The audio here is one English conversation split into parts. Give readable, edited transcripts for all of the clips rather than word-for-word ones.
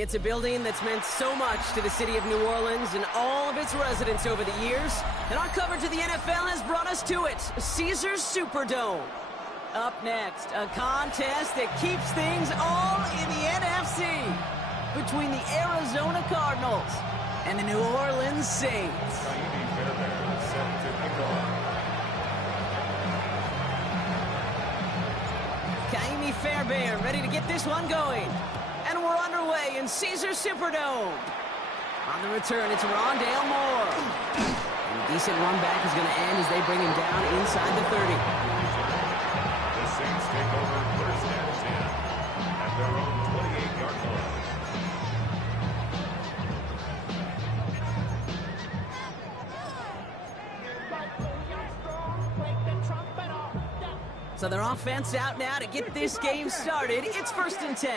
It's a building that's meant so much to the city of New Orleans and all of its residents over the years. And our coverage of the NFL has brought us to it, Caesars Superdome. Up next, a contest that keeps things all in the NFC between the Arizona Cardinals and the New Orleans Saints. Kaimi Fairbairn ready to get this one going. And we're underway in Caesars Superdome. On the return, it's Rondale Moore. And a decent run back is going to end as they bring him down inside the 30. The Saints take over first and 10 at their own 28-yard line. So their offense out now to get this game started. It's first and 10.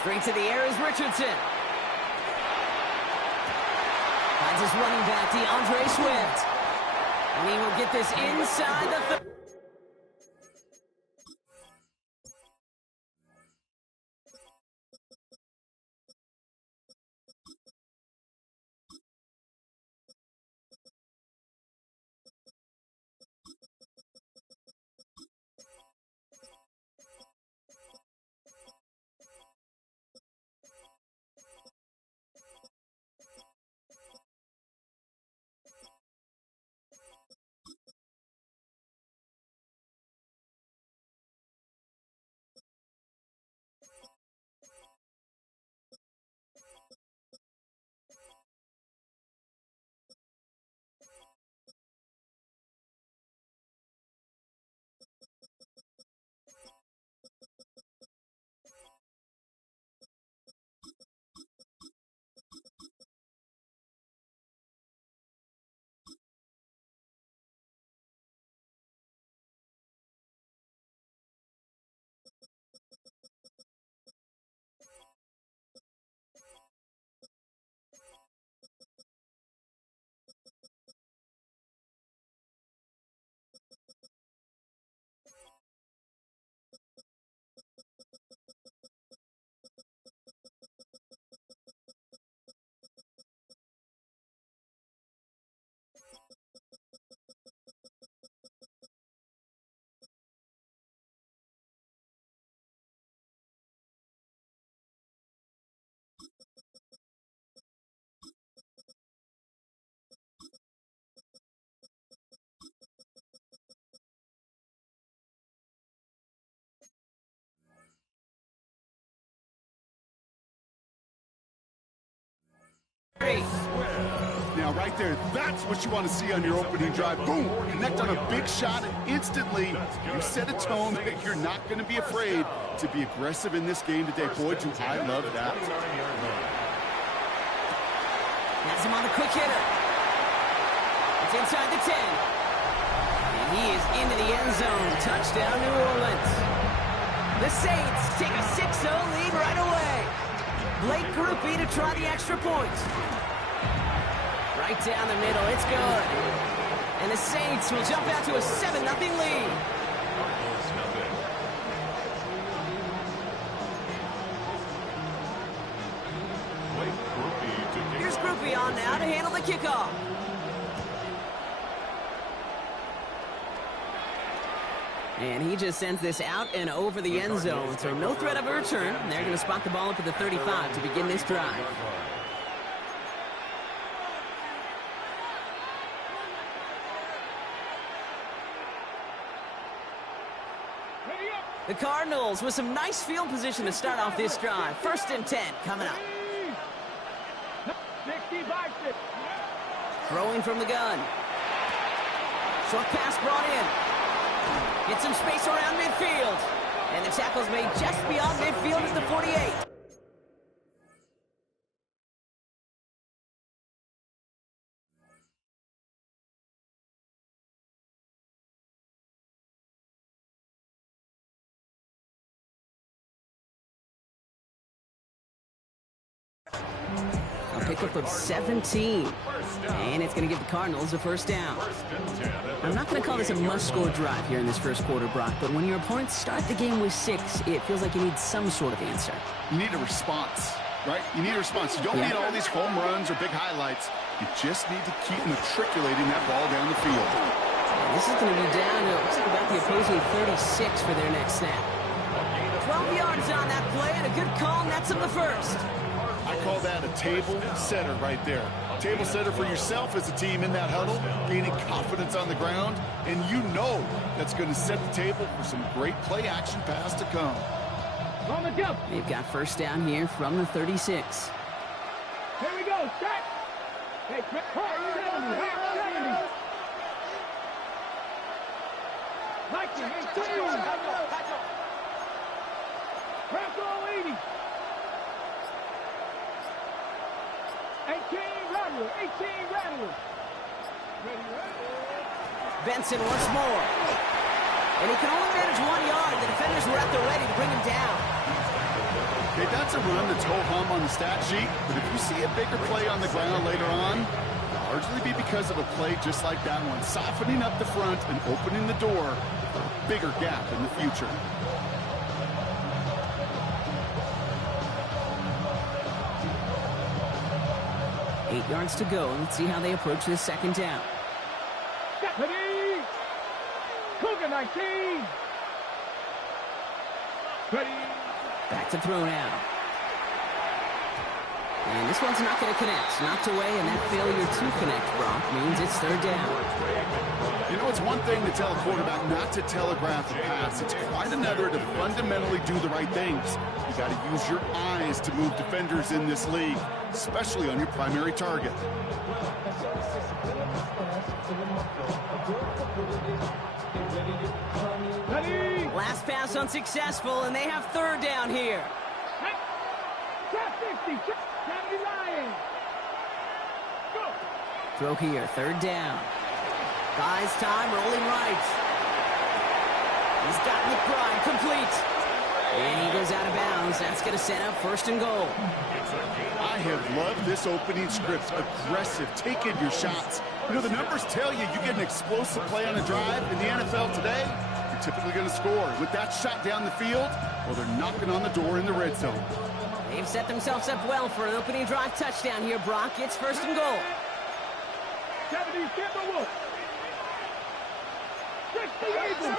Straight to the air is Richardson. Finds his running back, DeAndre Swift. And he will get this inside the 30. Now, right there, that's what you want to see on your opening drive. Boom! Connect on a big shot, and instantly you set a tone that you're not going to be afraid to be aggressive in this game today. Boy, do I love that. Has him on the quick hitter. It's inside the 10. And he is into the end zone. Touchdown, New Orleans. The Saints take a 6-0 lead right away. Blake Groupie to try the extra point. Right down the middle, it's good. And the Saints will jump out to a 7-0 lead. Here's Groupie on now to handle the kickoff. And he just sends this out and over the end zone. So no threat of a return. They're going to spot the ball up at the 35 to begin this drive. The Cardinals with some nice field position to start off this drive. First and 10 coming up. Throwing from the gun. Short pass brought in. Get some space around midfield. And the tackle's made just beyond midfield at the 48. pickup of 17. And it's going to give the Cardinals a first down. I'm not going to call this a must-score drive here in this first quarter, Brock, but when your opponents start the game with 6, it feels like you need some sort of answer. You need a response, right? You need a response. You don't need all these home runs or big highlights. You just need to keep matriculating that ball down the field. And this is going to be down to, it looks like about the opposing 36 for their next snap. 12 yards on that play, and a good call nets him the first. I call that a table setter right there. Table setter for yourself as a team in that huddle, gaining confidence on the ground, and you know that's going to set the table for some great play action pass to come. They've got first down here from the 36. Here we go, set. Hey, 70. Like it, hey, 2. Press all 80. 18 Rattler. Ready. Benson once more. And he can only manage 1 yard. The defenders were at the ready to bring him down. Okay, that's a run that's ho-hum on the stat sheet, but if you see a bigger play on the ground later on, it'll largely be because of a play just like that one, softening up the front and opening the door for a bigger gap in the future. Eight yards to go. Let's see how they approach this second down. Ready. Cougar 19. Ready. Back to throw now. And this one's not going to connect. Knocked away, and that failure to connect, Brock, means it's third down. You know, it's one thing to tell a quarterback not to telegraph a pass. It's quite another to fundamentally do the right things. You got to use your eyes to move defenders in this league, especially on your primary target. Ready. Last pass unsuccessful, and they have third down here. Trap 50. Kennedy Lions. Go. Throw here, third down. Buys time, rolling right. He's got McBride complete. And he goes out of bounds. That's going to set up first and goal. I have loved this opening script. Aggressive, taking your shots. You know, the numbers tell you get an explosive play on a drive in the NFL today, you're typically going to score. With that shot down the field, well, they're knocking on the door in the red zone. They've set themselves up well for an opening drive touchdown here, Brock. It's first and goal. 70 Timberwolves. 60 Eagles.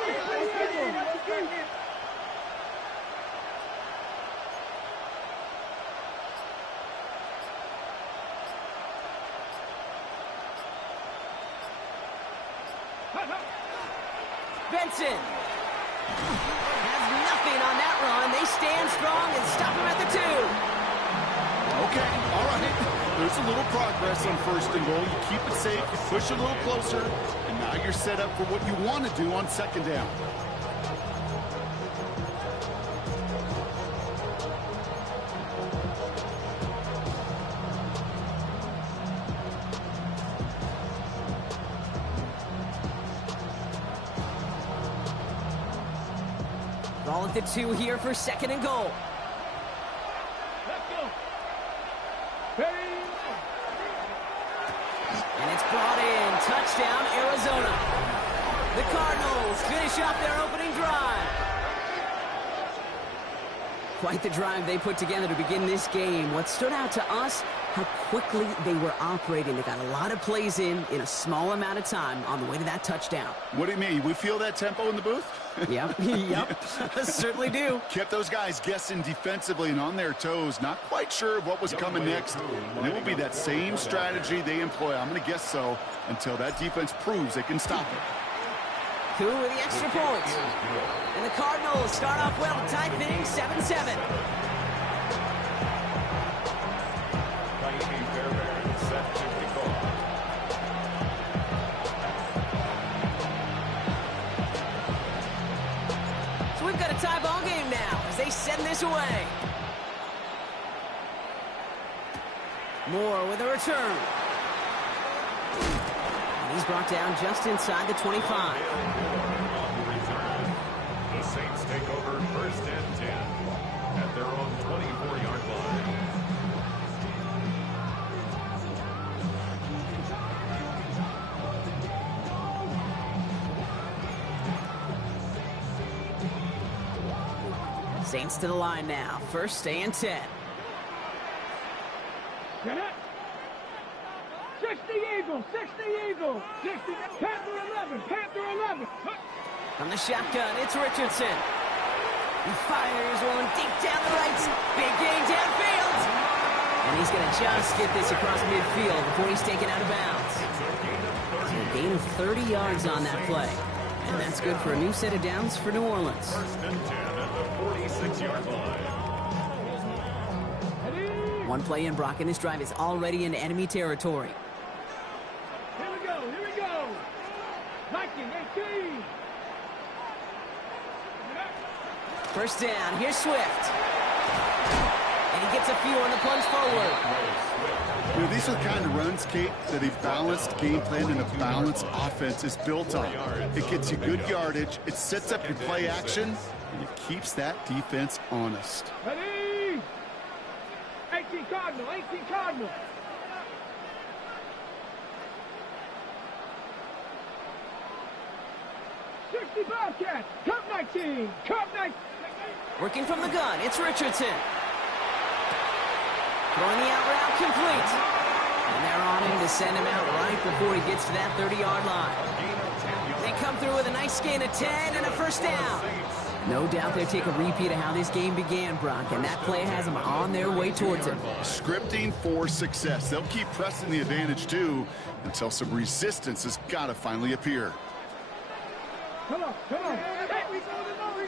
Benson has nothing on that run. They stand strong and stop him at the 2. Okay, all right. There's a little progress on first and goal. You keep it safe, you push a little closer, and now you're set up for what you want to do on second down. Ball at the 2 here for second and goal. Let's go. Ready. And it's brought in. Touchdown, Arizona. The Cardinals finish off their opening drive. Quite the drive they put together to begin this game. What stood out to us, how quickly they were operating. They got a lot of plays in a small amount of time on the way to that touchdown. What do you mean? We feel that tempo in the booth? Yep, certainly do. Kept those guys guessing defensively and on their toes, not quite sure of what was coming next. And it will be that same strategy they employ, I'm going to guess so, until that defense proves they can stop it. Coup with the extra point. And the Cardinals start off well, tied things 7-7. So we've got a tie ball game now as they send this away. Moore with a return. And he's brought down just inside the 25. The Saints take over first and 10 at their own 24-yard line. Saints to the line now. First and 10. Get it. 60 Eagles, 60 Eagles, 60, Panther 11, Panther 11. From the shotgun, it's Richardson. He fires one deep down the right. Big gain downfield. And he's going to just get this across midfield before he's taken out of bounds. So a gain of 30 yards on that play. And that's good for a new set of downs for New Orleans. First and 10 at the 46-yard line. One play in, Brock, and this drive is already into enemy territory. Here we go, here we go. 1918. First down, here's Swift. And he gets a few on the plunge forward. You know, these are the kind of runs, Kate, that a balanced game plan and a balanced offense is built on. It gets you good yardage, it sets up your play action, and it keeps that defense honest. Ready? 18 Cardinal, 18 Cardinal. Bobcats, Cup 19, Cup 19. Working from the gun, it's Richardson. Throwing the out route complete. And they're on him to send him out right before he gets to that 30-yard line. They come through with a nice gain of 10 and a first down. No doubt they'll take a repeat of how this game began, Brock, and that play has them on their way towards it. Scripting for success. They'll keep pressing the advantage, too, until some resistance has got to finally appear. Come on, come on.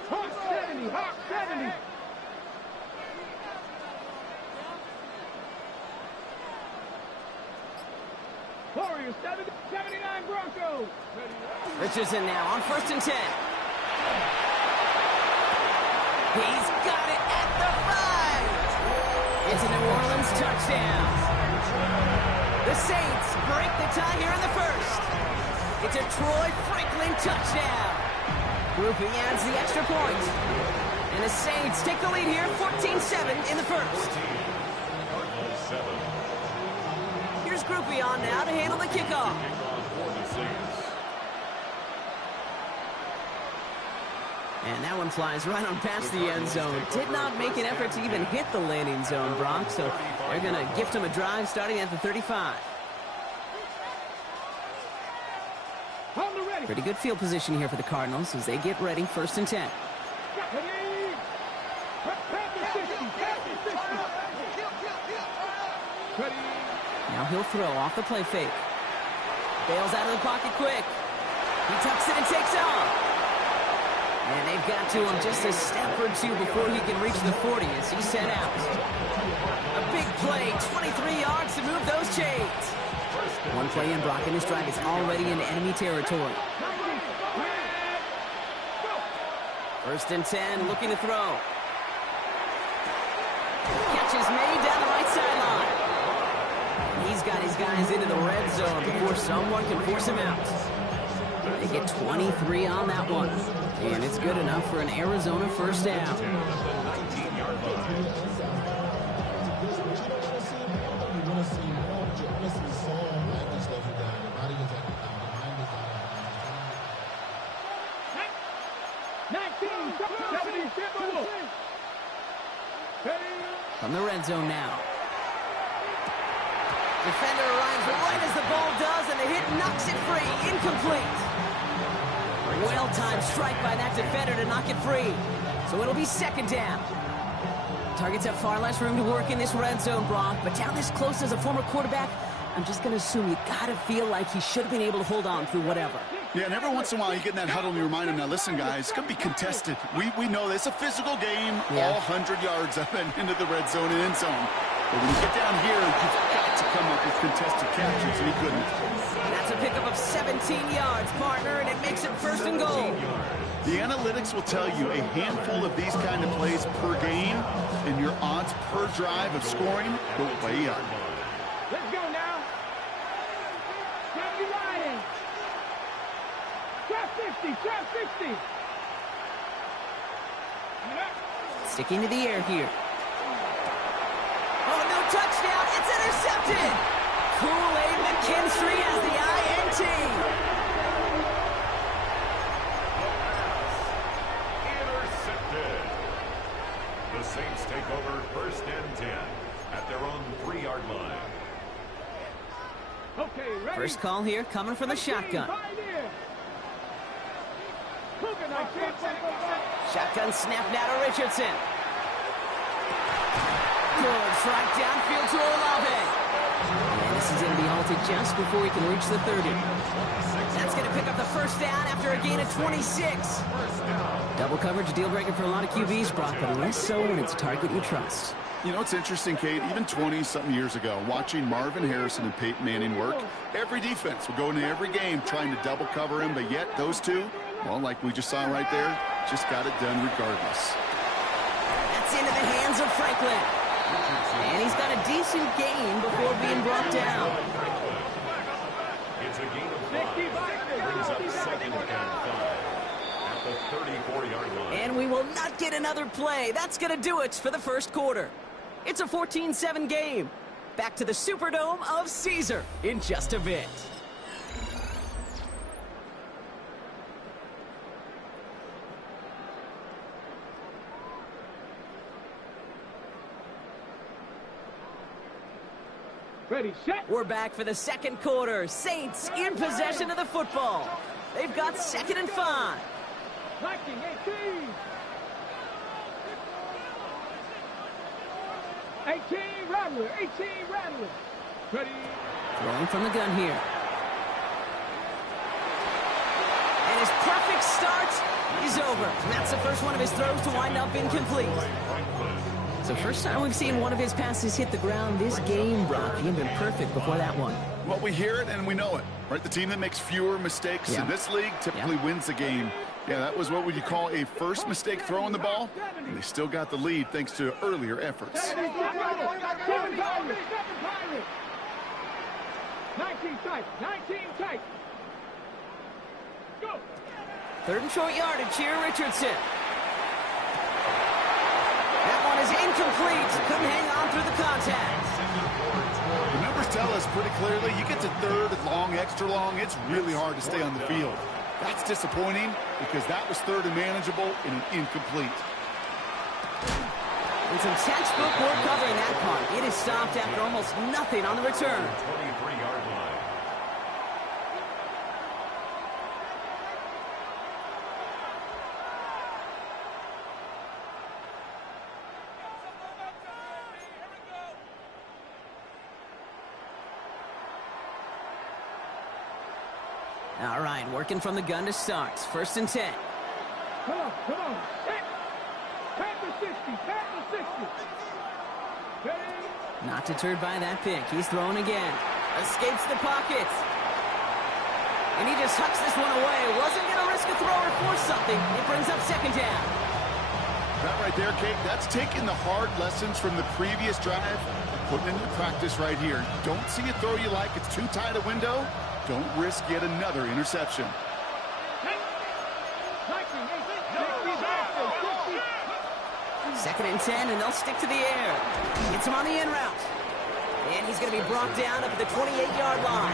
Hawk 70, Hawk 70. Warriors 79 Broncos. Richardson now on first and 10. He's got it at the 5. It's a New Orleans touchdown. The Saints break the tie here in the first. It's a Troy Franklin touchdown. Groupie adds the extra point. And the Saints take the lead here, 14-7 in the first. Here's Groupie on now to handle the kickoff. And that one flies right on past the end zone. Did not make an effort to even hit the landing zone, Brock. So they're going to gift him a drive starting at the 35. Pretty good field position here for the Cardinals as they get ready, first and 10. Now he'll throw off the play fake. Bails out of the pocket quick. He tucks it and takes off. And they've got to him just a step or two before he can reach the 40 as he's set out. A big play, 23 yards to move those chains. One play in, Brock, and this drive is already into enemy territory. First and 10, looking to throw. Catch is made down the right sideline. He's got his guys into the red zone before someone can force him out. They get 23 on that one. And it's good enough for an Arizona first down. From the red zone now. Defender arrives right as the ball does, and the hit knocks it free. Incomplete. Well-timed strike by that defender to knock it free. So it'll be second down. Targets have far less room to work in this red zone, Brock, but down this close as a former quarterback, I'm just going to assume you got to feel like he should have been able to hold on through whatever. Yeah, and every once in a while you get in that huddle and you remind him, now listen, guys, it's going to be contested. We know this. It's a physical game, all 100 yards up and into the red zone and end zone. But when you get down here, you've got to come up with contested catches, and he couldn't. That's a pickup of 17 yards, partner, and it makes it first and goal. The analytics will tell you a handful of these kind of plays per game, and your odds per drive of scoring go way up. Let's go now. 70 riding. Trap 60, trap 60. Sticking to the air here. Oh, no touchdown. It's intercepted. Kool-Aid McKinstry has the INT. Intercepted. Saints take over 1st and 10 at their own 3-yard line. Okay, ready? First call here coming from the shotgun. Shotgun snap now to Richardson. Good strike downfield to Olave. And this is going to be halted just before he can reach the 30. That's going to pick up the first down after a gain of 26. Double coverage deal breaker for a lot of QBs, Brock, but less so when it's a target you trust. You know, it's interesting, Kate, even 20-something years ago, watching Marvin Harrison and Peyton Manning work, every defense would go into every game trying to double cover him, but yet those two, well, like we just saw right there, just got it done regardless. That's into the hands of Franklin. And he's got a decent gain before being brought down. It's a gain of 5. Brings up 2nd and 5 at the 34-yard line. And we will not get another play. That's going to do it for the first quarter. It's a 14-7 game. Back to the Superdome of Caesar in just a bit. Ready, set. We're back for the second quarter. Saints in possession of the football. They've got 2nd and 5. 19, 18. 18, Rattler. 18, Rattler. Ready. Throwing from the gun here. And his perfect start is over. And that's the first one of his throws to wind up incomplete. So first time we've seen one of his passes hit the ground this game, Brock. He had been perfect before that one. Well, we hear it and we know it, right? The team that makes fewer mistakes in this league typically wins the game. Yeah, that was what would you call a first mistake throwing the ball, and they still got the lead thanks to earlier efforts. 19 tight. 19 tight. Go. 3rd and short yardage here, Richardson. That one is incomplete. Couldn't hang on through the contact. The numbers tell us pretty clearly, you get to 3rd and long, extra long, it's really hard to stay on the field. That's disappointing because that was 3rd and manageable and an incomplete. And some textbook work covering that part. It is stopped after almost nothing on the return. 23-yard line. All right, working from the gun to start. 1st and 10. Come on. Set. Pass to 60. Pass to 60. Ready. Not deterred by that pick. He's throwing again. Escapes the pocket. And he just hucks this one away. Wasn't going to risk a throw or force something. It brings up 2nd down. That right there, Kate, that's taking the hard lessons from the previous drive and putting into practice right here. Don't see a throw you like. It's too tight a window. Don't risk yet another interception. 2nd and 10, and they'll stick to the air. Gets him on the in route. And he's going to be brought down up at the 28-yard line.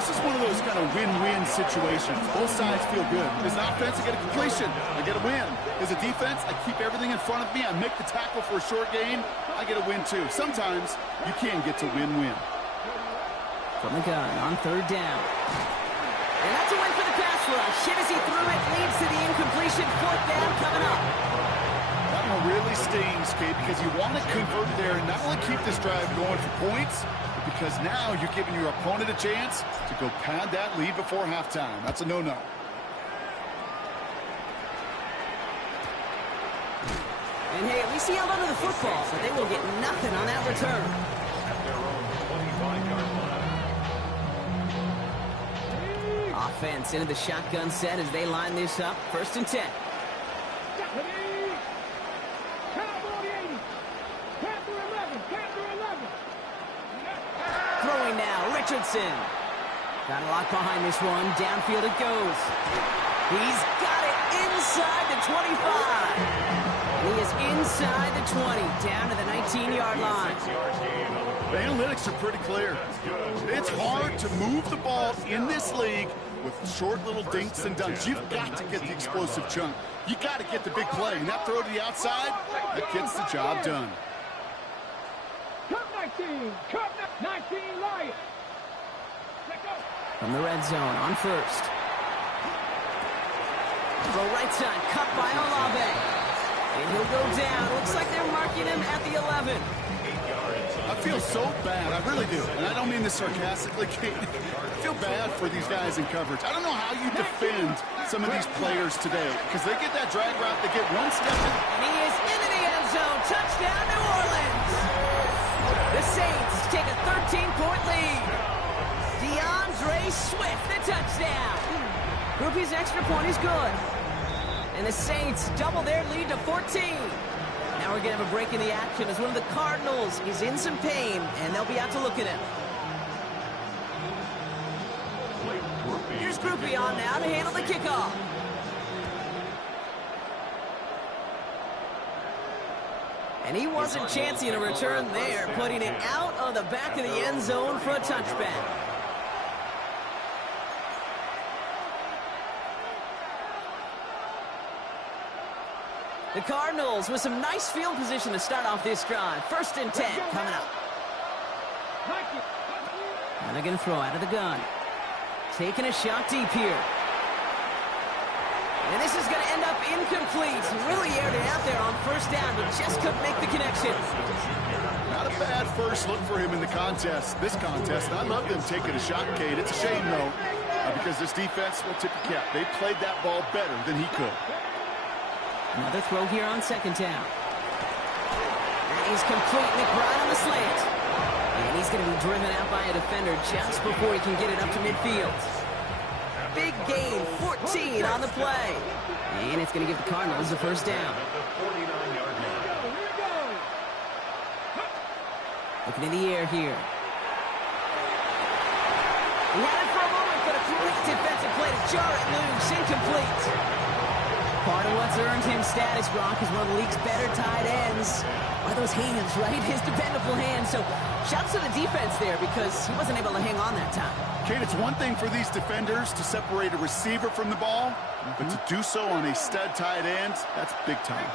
This is one of those kind of win-win situations. Both sides feel good. As an offense, I get a completion. I get a win. As a defense, I keep everything in front of me. I make the tackle for a short gain. I get a win, too. Sometimes you can get to win-win. From the gun on 3rd down. And that's a win for the pass rush. Shit as he threw it leads to the incompletion. 4th down coming up. That one really stings, Kate, because you want to convert there and not only keep this drive going for points, but because now you're giving your opponent a chance to go pad that lead before halftime. That's a no-no. And hey, at least he held onto the football, but they will get nothing on that return. At their own 25-yard line. Offense into the shotgun set as they line this up. 1st and 10. Throwing now, Richardson. Got a lock behind this one. Downfield it goes. He's got it inside the 25. He is inside the 20, down to the 19-yard line. The analytics are pretty clear. It's hard to move the ball in this league with short little dinks and dunks. You've got to get the explosive chunk. You got to get the big play. And that throw to the outside, that gets the job done. Cut 19. Cut 19 Lions. From the red zone on first. Throw right side, cut by Olave. And he'll go down. Looks like they're marking him at the 11. I feel so bad, I really do. And I don't mean this sarcastically, Kate. I feel bad for these guys in coverage. I don't know how you defend some of these players today, because they get that drag route, they get one step in. And he is into the end zone. Touchdown, New Orleans. The Saints take a 13-point lead. DeAndre Swift, the touchdown. Groupie's extra point is good. And the Saints double their lead to 14. Now we're going to have a break in the action as one of the Cardinals is in some pain, and they'll be out to look at him. Here's Groupie on now to handle the kickoff. And he wasn't chancing a return there, putting it out of the back of the end zone for a touchback. The Cardinals with some nice field position to start off this drive. 1st and 10 coming up. And they're going to throw out of the gun. Taking a shot deep here. And this is going to end up incomplete. Really aired it out there on 1st down, but just couldn't make the connection. Not a bad first look for him in the contest, this contest. And I love them taking a shot, Kate. It's a shame, though, because this defense will tip the cap. They played that ball better than he could. Another throw here on 2nd down. And he's complete. McBride on the slant. And he's going to be driven out by a defender just before he can get it up to midfield. Big gain, 14 on the play. And it's going to give the Cardinals a 1st down. Looking in the air here. He had it for a moment, but a great defensive play to jar it loose. Incomplete. Part of what's earned him status, Brock, is one of the league's better tight ends. Are those hands, right? His dependable hands. So shouts to the defense there because he wasn't able to hang on that time. Kate, it's one thing for these defenders to separate a receiver from the ball, but to do so on a stud tight end, that's big time.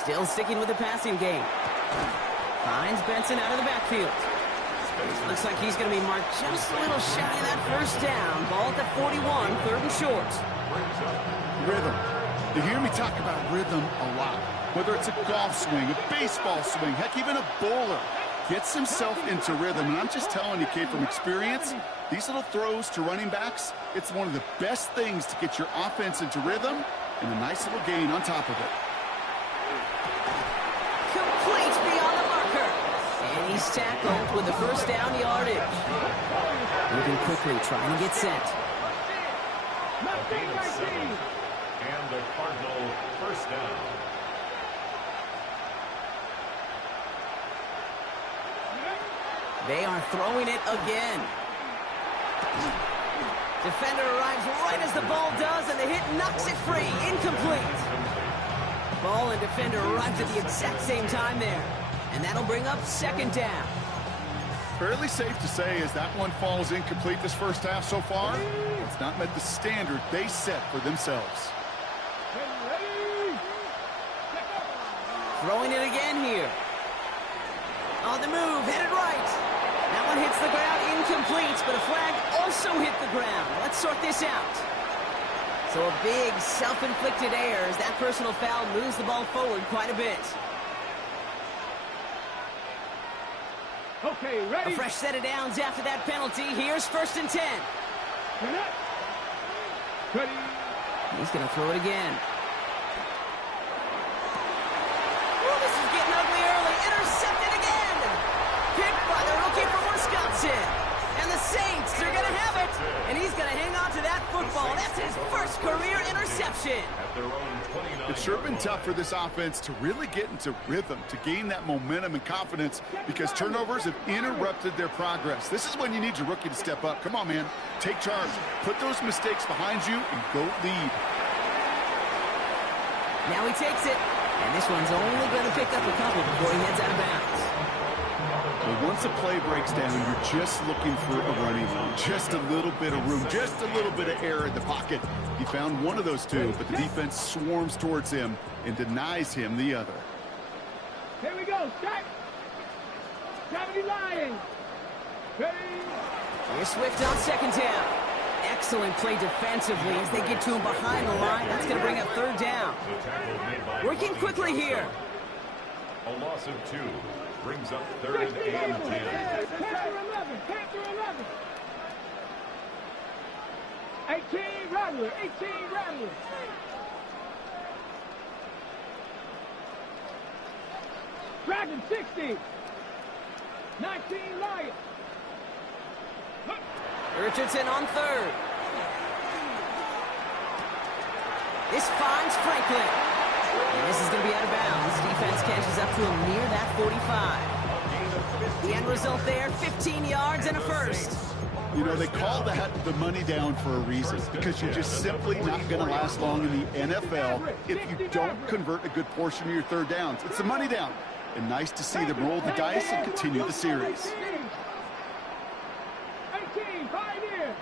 Still sticking with the passing game. Finds Benson out of the backfield. Looks like he's going to be marked just a little shy of that 1st down. Ball at the 41, 3rd and short. Rhythm. You hear me talk about rhythm a lot. Whether it's a golf swing, a baseball swing, heck, even a bowler gets himself into rhythm. And I'm just telling you, Kate, from experience, these little throws to running backs, it's one of the best things to get your offense into rhythm and a nice little gain on top of it. Complete beyond the marker. And he's tackled with the 1st down yardage. Moving quickly, trying to get set. And the Cardinal 1st down. They are throwing it again. Defender arrives right as the ball does, and the hit knocks it free. Incomplete. Ball and defender arrived at the exact same time there. And that'll bring up 2nd down. Fairly safe to say as that one falls incomplete this 1st half so far, it's not met the standard they set for themselves. Throwing it again here. On the move, headed right. That one hits the ground, incomplete, but a flag also hit the ground. Let's sort this out. So a big self-inflicted error as that personal foul moves the ball forward quite a bit. Okay, ready? A fresh set of downs after that penalty. Here's 1st and 10. Ready? He's going to throw it again. Oh, this is getting ugly early. Intercepted again. Picked by the rookie from Wisconsin. And the Saints are going to have it. And he's going to hang on to that football. That's his 1st career interception. It's sure been tough for this offense to really get into rhythm, to gain that momentum and confidence, because turnovers have interrupted their progress. This is when you need your rookie to step up. Come on, man. Take charge. Put those mistakes behind you and go lead. Now he takes it. And this one's only going to pick up a couple before he heads out of bounds. Well, Once a play breaks down, you're just looking for a running room. Just a little bit of room, just a little bit of air in the pocket. He found one of those two, but the defense swarms towards him and denies him the other. Here we go, strike. 70 Lions. Ready. Here's Swift on second down. Excellent play defensively as they get to him behind the line. That's going to bring up third down. Working quickly here. A loss of 2 brings up third and 10. Panther 11. Panther 11. 18 Rattler. 18 Rattler. Dragon 60. 19 Lions. Richardson on third. This finds Franklin. And this is going to be out of bounds. Defense catches up to him near that 45. The end result there, 15 yards and a first. You know, they call that the money down for a reason, because you're just simply not going to last long in the NFL if you don't convert a good portion of your third downs. It's the money down. And nice to see them roll the dice and continue the series. 18, Pioneer.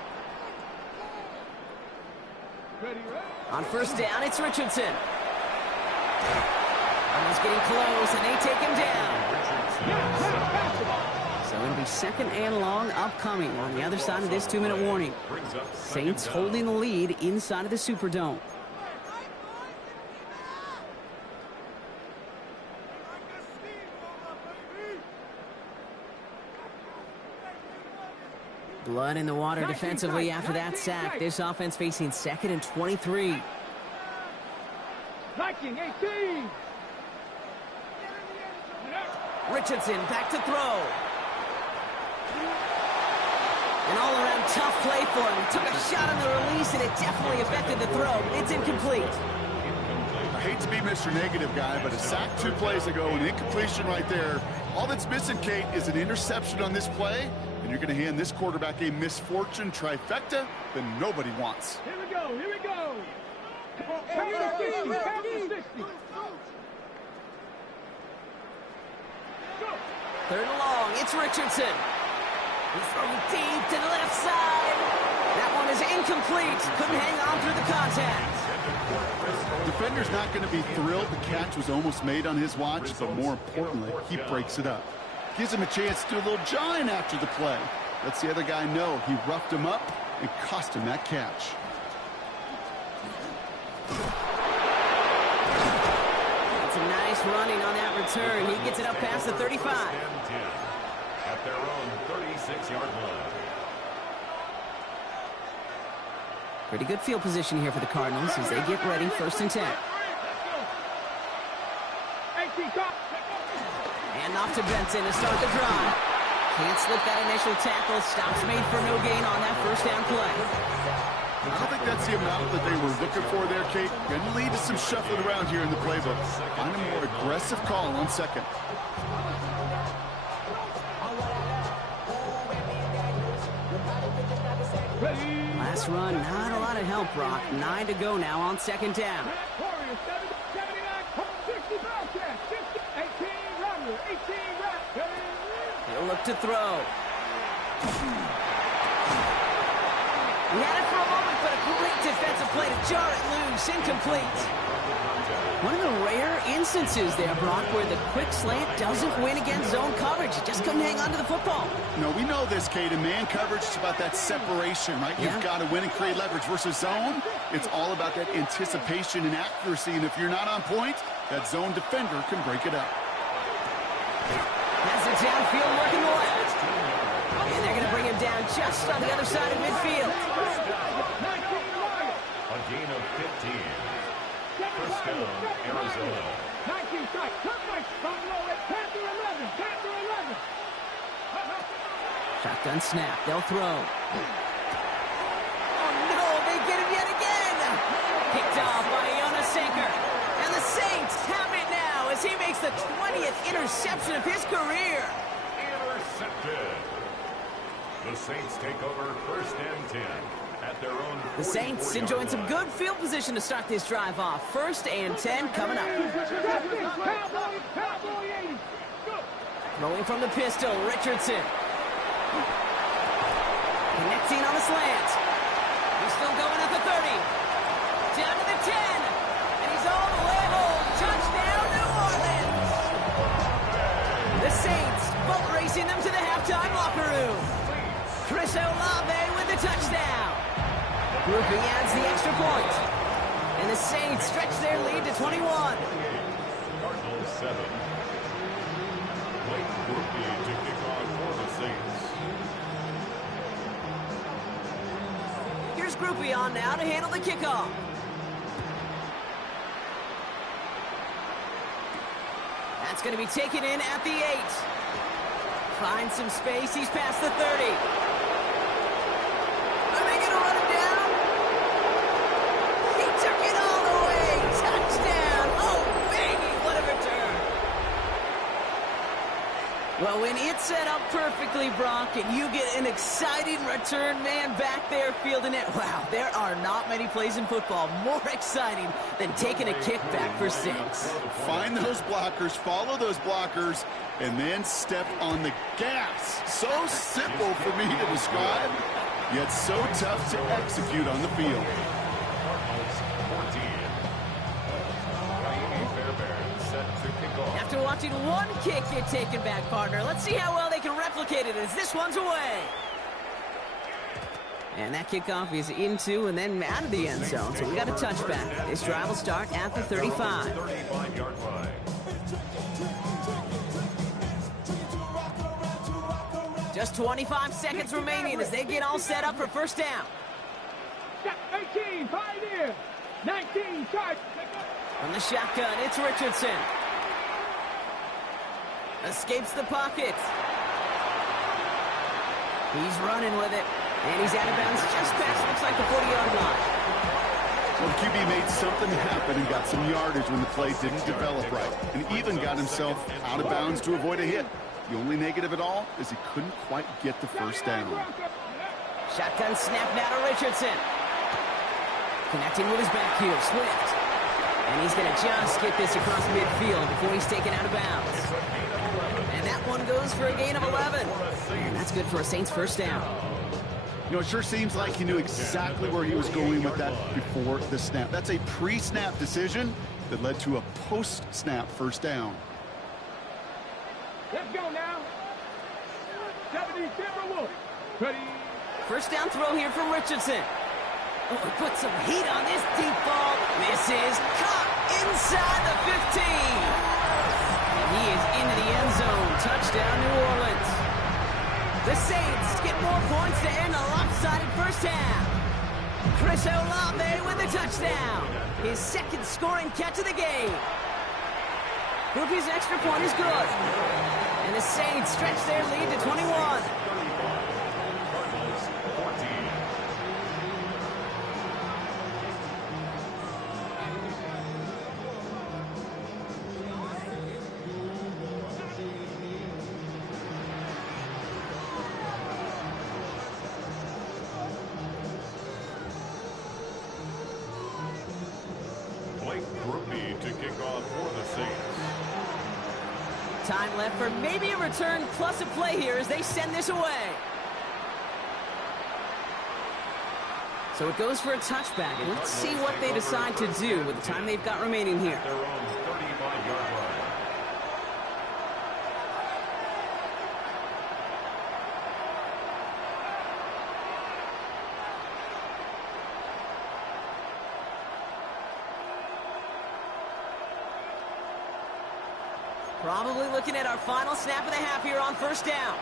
Ready, ready. On first down, it's Richardson. Almost getting close, and they take him down. So it'll be second and long upcoming on the other side of this 2-minute warning. Saints holding the lead inside of the Superdome. Blood in the water defensively after that sack. This offense facing second and 23. Viking 18. Richardson back to throw. An all-around tough play for him. He took a shot on the release, and it definitely affected the throw. It's incomplete. I hate to be Mr. Negative guy, but a sack 2 plays ago, an incompletion right there. All that's missing, Kate, is an interception on this play, and you're going to hand this quarterback a misfortune trifecta that nobody wants. Here we go, here we go. Panther 60, Panther 60. Third and long, it's Richardson. He's throwing deep to the left side. That one is incomplete. Couldn't hang on through the contact. Defender's not going to be thrilled the catch was almost made on his watch, but more importantly, he breaks it up. Gives him a chance to do a little jawing after the play. Lets the other guy know he roughed him up and cost him that catch. It's a nice running on that return. He gets it up past the 35. At their own 36-yard line. Pretty good field position here for the Cardinals as they get ready, first and 10. And off to Benson to start the drive. Can't slip that initial tackle. Stops made for no gain on that first down play. I don't think that's the amount that they were looking for there, Kate. Going to lead to some shuffling around here in the playbook. Find a more aggressive call on second. Last run, not a lot of help, Brock. 9 to go now on second down. He'll look to throw. He had it for a moment, but a great defensive play to jar it loose. Incomplete. One of the rare instances there, Brock, where the quick slant doesn't win against zone coverage. He just couldn't hang on to the football. No, we know this, Kate. In man coverage, it's about that separation, right? Yeah. You've got to win and create leverage versus zone. It's all about that anticipation and accuracy, and if you're not on point, that zone defender can break it up. Has it downfield working the left. And they're going to bring him down just on the other side of midfield. A gain of 15. First down, Arizona. 19 strike. From low at Panther 11. Panther 11. Shotgun snap. They'll throw. Oh, no. They get him yet again. Picked off by Iona Sanker. And the Saints have it now as he makes the 20th interception of his career. Intercepted. The Saints take over first and 10 at their own. The Saints enjoying some good field position to start this drive off. First and 10 coming up. Throwing from the pistol, Richardson. Connecting on the slant. He's still going at the 30. Down to the 10. And he's all the way home. Touchdown, New Orleans. The Saints boat racing them to the halftime locker room. Chris Olave with the touchdown. Groupie adds the extra point. And the Saints stretch their lead to 21. Cardinals 7. Blake Groupie to kick off for the Saints. Here's Groupie on now to handle the kickoff. That's going to be taken in at the 8. Finds some space. He's past the 30. Are they going to run him down? He took it all the way. Touchdown. Oh, baby, what a return. Well, when it's set up perfectly, Brock, and you get an exciting return man back there fielding it, wow, there are not many plays in football more exciting than taking a kickback for 6. Find those blockers, follow those blockers, and then step on the gas. So simple for me to describe, yet so tough to execute on the field. After watching one kick get taken back, partner, let's see how well they can replicate it as this one's away. And that kickoff is into and then out of the end zone, so we got a touchback. This drive will start at the 35. 35-yard line. Just 25 seconds remaining as they get all set up for first down. 18, Pioneer. 19, Charge. From the shotgun, it's Richardson. Escapes the pocket. He's running with it. And he's out of bounds just past, looks like the 40-yard line. Well, the QB made something happen and got some yardage when the play didn't develop right, and even got himself out of bounds to avoid a hit. The only negative at all is he couldn't quite get the first down. Shotgun snap now to Richardson. Connecting with his back here, Swift. And he's going to just get this across midfield before he's taken out of bounds. And that one goes for a gain of 11. And that's good for a Saints first down. You know, it sure seems like he knew exactly where he was going with that before the snap. That's a pre-snap decision that led to a post-snap first down. Let's go now. 70 Timberwolves. Ready. First down throw here from Richardson. Oh, he put some heat on this deep ball. Misses. Caught inside the 15. And he is into the end zone. Touchdown, New Orleans. The Saints get more points to end a lopsided first half. Chris Olave with the touchdown. His second scoring catch of the game. Groupie's extra point is good. And the Saints stretch their lead to 21. To kick off for the Saints. Time left for maybe a return plus a play here as they send this away. So it goes for a touchback, and let's see what they decide to do with the time they've got remaining here. Their own 35-yard line. Probably looking at our final snap of the half here on first down.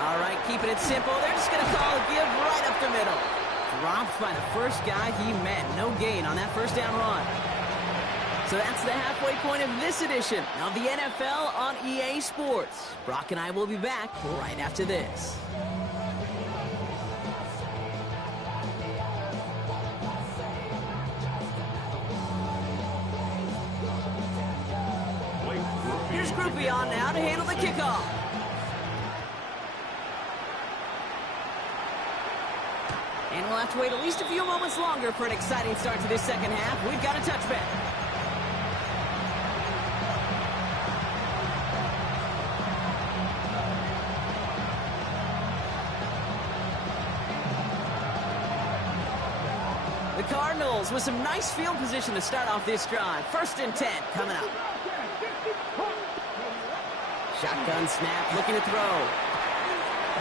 All right, keeping it simple. They're just going to call a give right up the middle. Dropped by the first guy he met. No gain on that first down run. So that's the halfway point of this edition of the NFL on EA Sports. Brock and I will be back right after this. Here's Groupie on now to handle the kickoff. And we'll have to wait at least a few moments longer for an exciting start to this second half. We've got a touchback. The Cardinals with some nice field position to start off this drive. 1st and 10 coming up. Shotgun snap, looking to throw.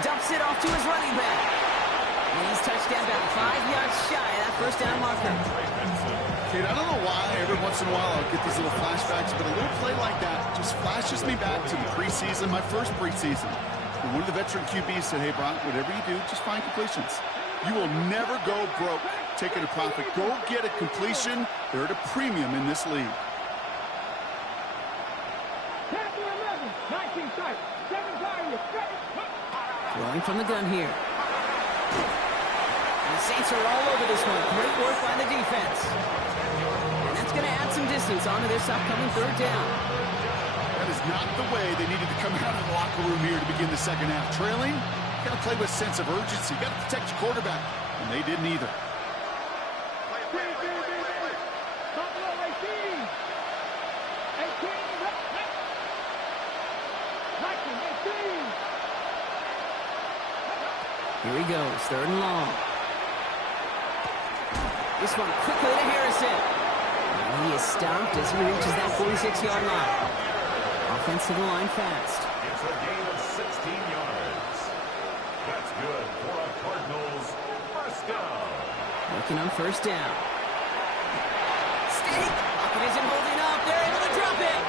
Dumps it off to his running back. And he's touchdown about 5 yards shy of that 1st down marker. Kate, I don't know why every once in a while I'll get these little flashbacks, but a little play like that just flashes me back to the preseason, my first preseason. And one of the veteran QBs said, hey, Brock, whatever you do, just find completions. You will never go broke taking a profit. Go get a completion. They're at a premium in this league. Throwing from the gun here. And the Saints are all over this one. Great work by the defense. And that's going to add some distance onto this upcoming 3rd down. That is not the way they needed to come out of the locker room here to begin the 2nd half. Trailing, got to play with a sense of urgency. Got to protect your quarterback. And they didn't either. Here he goes, 3rd and long. This one quickly to Harrison. And he is stopped as he reaches that 46-yard line. Offense to the line fast. It's a gain of 16 yards. That's good for a Cardinals 1st down. Working on 1st down. Steak. Pocket isn't holding up. They're able to drop it.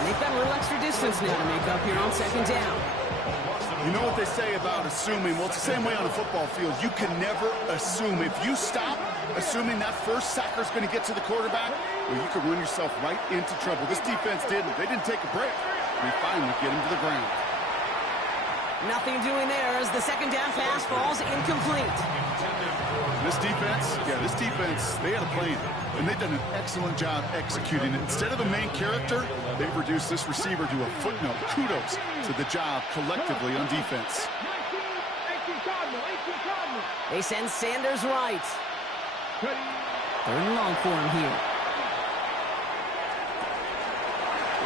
And they've got a little extra distance now to make up here on 2nd down. You know what they say about assuming? Well, it's the same way on a football field. You can never assume. If you stop assuming that first sacker's going to get to the quarterback, well, you could run yourself right into trouble. This defense didn't. They didn't take a break. They finally get him to the ground. Nothing doing there as the 2nd down pass falls incomplete. This defense, they had a plan, and they've done an excellent job executing it. Instead of a main character, they've reduced this receiver to a footnote. Kudos to the job collectively on defense. They send Sanders right. 3rd and long for him here.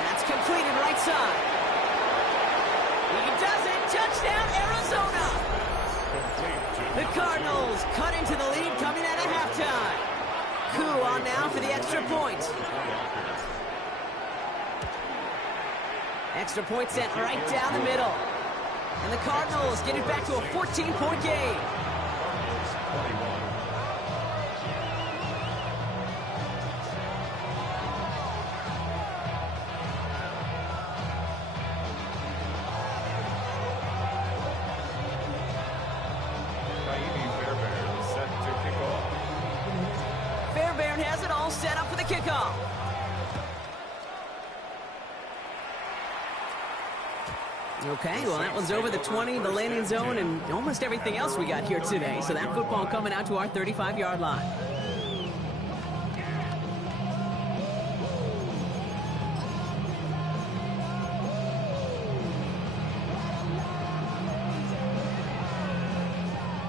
That's completed right side. He does it. Touchdown, Arizona. The Cardinals cut into the lead coming out of halftime. Coup on now for the extra point. Extra point sent right down the middle. And the Cardinals get it back to a 14-point game. Fairbairn has it all set up for the kickoff. Okay, well, that one's over the 20, the landing zone, and almost everything else we got here today. So that football coming out to our 35-yard line.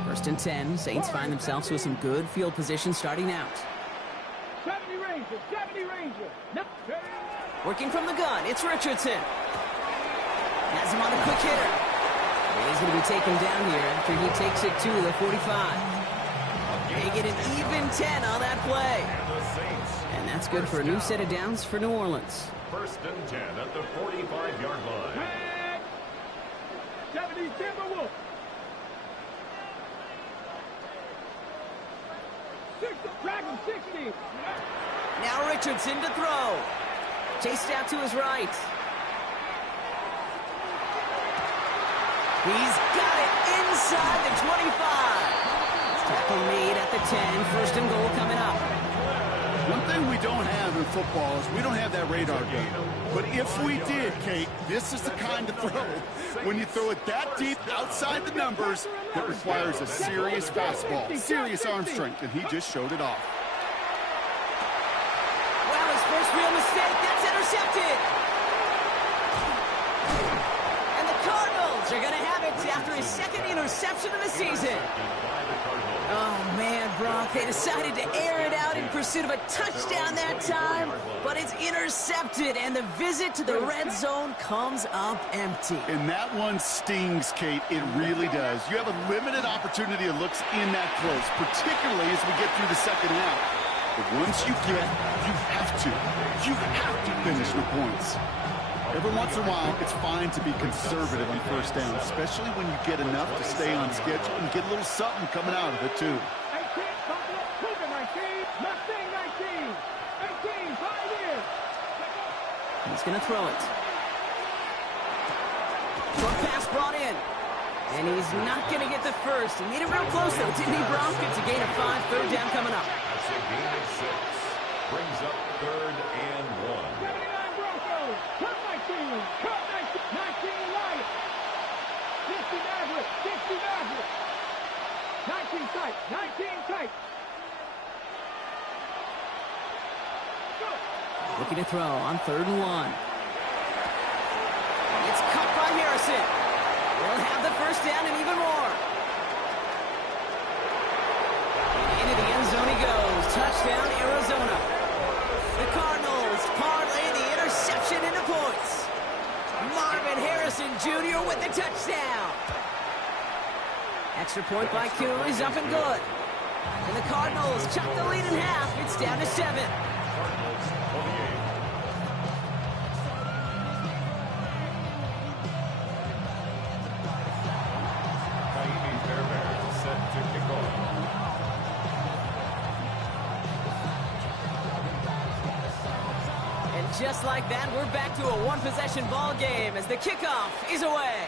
First and 10, Saints find themselves with some good field position starting out. 70 Ranger. No. Working from the gun, it's Richardson. Has him on a quick hitter. He's going to be taken down here after he takes it to the 45. They get an even 10 on that play. And that's good for a new set of downs for New Orleans. 1st and 10 at the 45-yard line. 70 Timberwolves. 60. Now Richardson to throw. Chased out to his right. He's got it inside the 25. Tackle made at the 10. 1st and goal coming up. One thing we don't have in football is we don't have that radar gun. But if we did, Kate, this is the kind of throw. When you throw it that deep outside the numbers, that requires a serious fastball, serious arm strength, and he just showed it off. Well, his first real mistake, that's intercepted. And the Cardinals are going to have it after his second interception of the season. Oh, man, Brock, they decided to air it out in pursuit of a touchdown that time, but it's intercepted, and the visit to the red zone comes up empty. And that one stings, Kate. It really does. You have a limited opportunity that looks in that close, particularly as we get through the second half. But once you have to finish with points. Every once in a while, it's fine to be conservative on first down, especially when you get enough to stay on schedule and get a little something coming out of it, too. 19, Mustang 19, 18, 5 years. He's going to throw it. Short pass brought in. And he's not going to get the first. He made it real close, though, didn't he, Brock? It's a gain of 5, third down coming up. That's a gain of 6. Brings up 3rd and 1. 79 Broncos. Cut 19. Cut 19. 19 Lions. 60 Mavericks. 60 Mavericks. 19 tight. 19 tight. Go. Looking to throw on 3rd and 1. It's cut by Harrison. They'll have the first down and even more. Into the end zone he goes. Touchdown, Arizona. The Cardinals parlay the interception into points. Marvin Harrison Jr. with the touchdown. Extra point by Q is up and good. And the Cardinals chop the lead in half. It's down to 7. Cardinals 28. Set to kick off. And just like that, we're back to a one-possession ball game as the kickoff is away.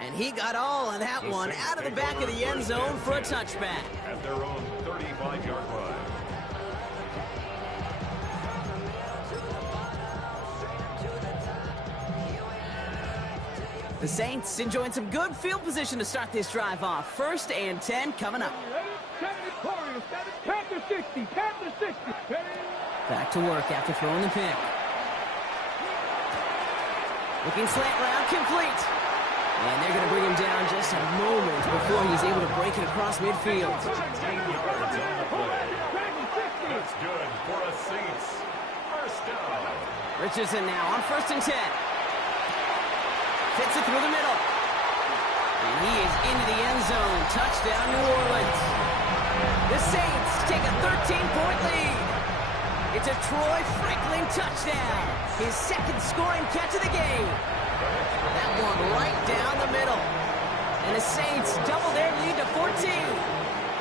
And he got all of that one out of the back of the end zone for a touchback. At their own 35-yard line. The Saints enjoying some good field position to start this drive off. 1st and 10 coming up. Panther 60. Panther 60. Back to work after throwing the pick. Looking slant route, complete. And they're going to bring him down just a moment before he's able to break it across midfield. 10 yards on the play. That's good for a Saints first down. Richardson now on 1st and 10. Fits it through the middle. And he is into the end zone. Touchdown, New Orleans. The Saints take a 13-point lead. It's a Troy Franklin touchdown. His second scoring catch of the game. That one right down the middle. And the Saints double their lead to 14.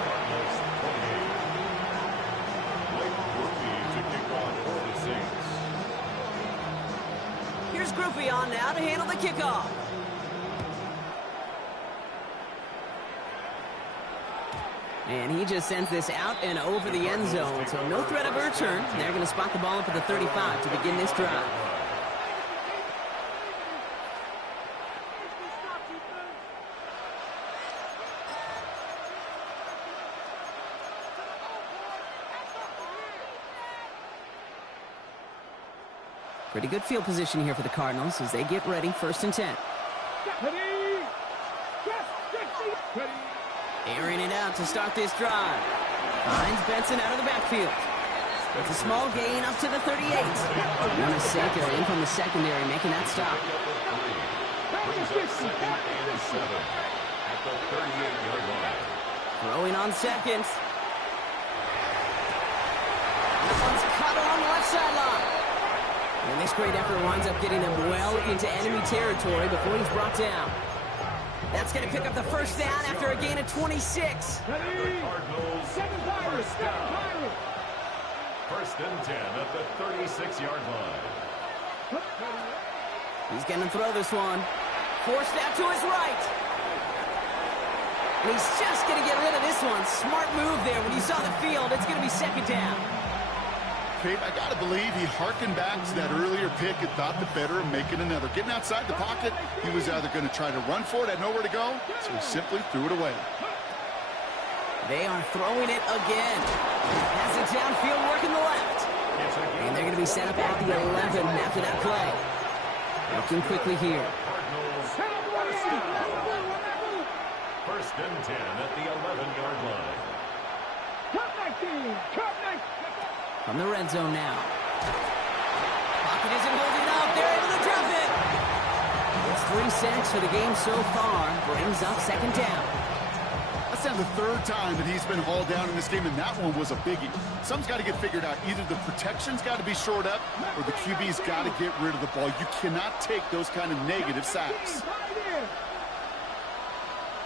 Cardinals 28. Blake Groupie to kick off for the Saints. Here's Groupie on now to handle the kickoff. And he just sends this out and over the end zone. So no threat of a return. They're going to spot the ball up at the 35 to begin this drive. Pretty good field position here for the Cardinals as they get ready. 1st and 10. Airing it out to start this drive. Finds Benson out of the backfield. It's a small gain up to the 38. Monaseco in from the secondary, making that stop. Brings up 2nd and 7 at the 38-yard line. Throwing on 2nd. This one's cut along the left sideline. And this great effort winds up getting him well into enemy territory before he's brought down. That's going to pick up the first down after a gain of 26. The Cardinals first down. 1st and 10 at the 36-yard line. He's going to throw this one. Forced out to his right. And he's just going to get rid of this one. Smart move there. When you saw the field, it's going to be 2nd down. Kate, I got to believe he harkened back to that earlier pick and thought the better of making another. Getting outside the pocket, he was either going to try to run for it, had nowhere to go, so he simply threw it away. They are throwing it again. Has it downfield, working the left. And they're going to be set up at the 11 after that play. Looking quickly here. Cardinals First and 10 at the 11-yard line. From the red zone now. Pocket isn't holding up. They're able to drop it. It's 3 sacks for the game so far. Brings up second down. That's now the third time that he's been hauled down in this game, and that one was a biggie. Something's got to get figured out. Either the protection's got to be shored up, or the QB's got to get rid of the ball. You cannot take those kind of negative sacks.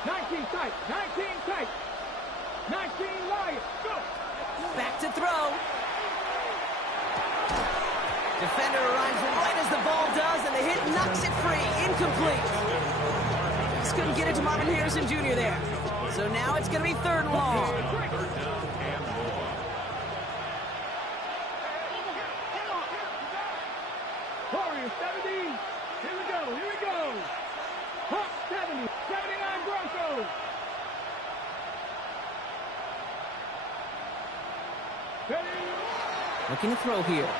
19 tight, 19 tight, 19 Lions, go! Back to throw. Defender arrives right as the ball does, and the hit knocks it free. Incomplete. Just couldn't get it to Marvin Harrison Jr. there. So now it's going to be third and long. Warriors 70. Here we go, here we go. Hawks 70, 79 Broncos. Ready? Looking to throw here.